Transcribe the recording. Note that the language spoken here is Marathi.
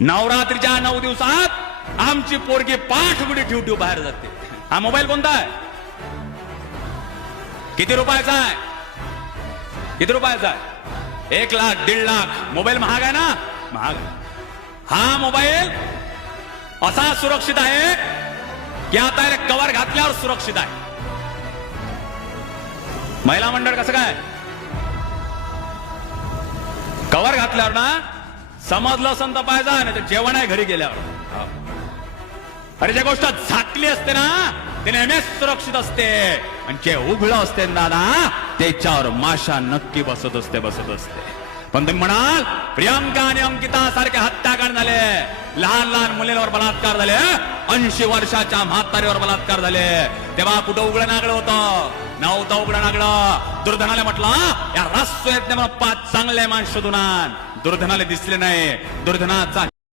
नवरात्रीच्या 9 दिवसात आमची पोरगी पाठगुडी ठेवू बाहेर जाते. हा मोबाईल कोणता आहे? किती रुपयाचा आहे? किती रुपयाचा आहे? 1 लाख 1.5 लाख. मोबाईल महाग आहे ना? महाग आहे. हा मोबाईल असा सुरक्षित आहे की आता कवर घातल्यावर सुरक्षित आहे. महिला मंडळ कसं काय? कवर घातल्यावर ना समजलं असं तर पाहिजे, नाही तर जेवण आहे घरी गेल्यावर. अरे ज्या गोष्ट झाकली असते ना ते नेहमीच सुरक्षित असते, आणि जे उघडं असते दादा त्याच्यावर माशा नक्की बसत असते. पण तुम्ही म्हणाल प्रियांका आणि अंकिता सारखे हत्याकांड झाले, लहान लहान मुलींवर बलात्कार झाले, 80 वर्षाच्या म्हातारीवर बलात्कार झाले, तेव्हा कुठं उघडं नागडं होतं? नव्हतं उघडं नागडं. दुर्धनाला म्हटलं या राष्ट्र चांगले माणसं शोधून आण. दुर्धनाला दिसले नाही. दुर्धनाचा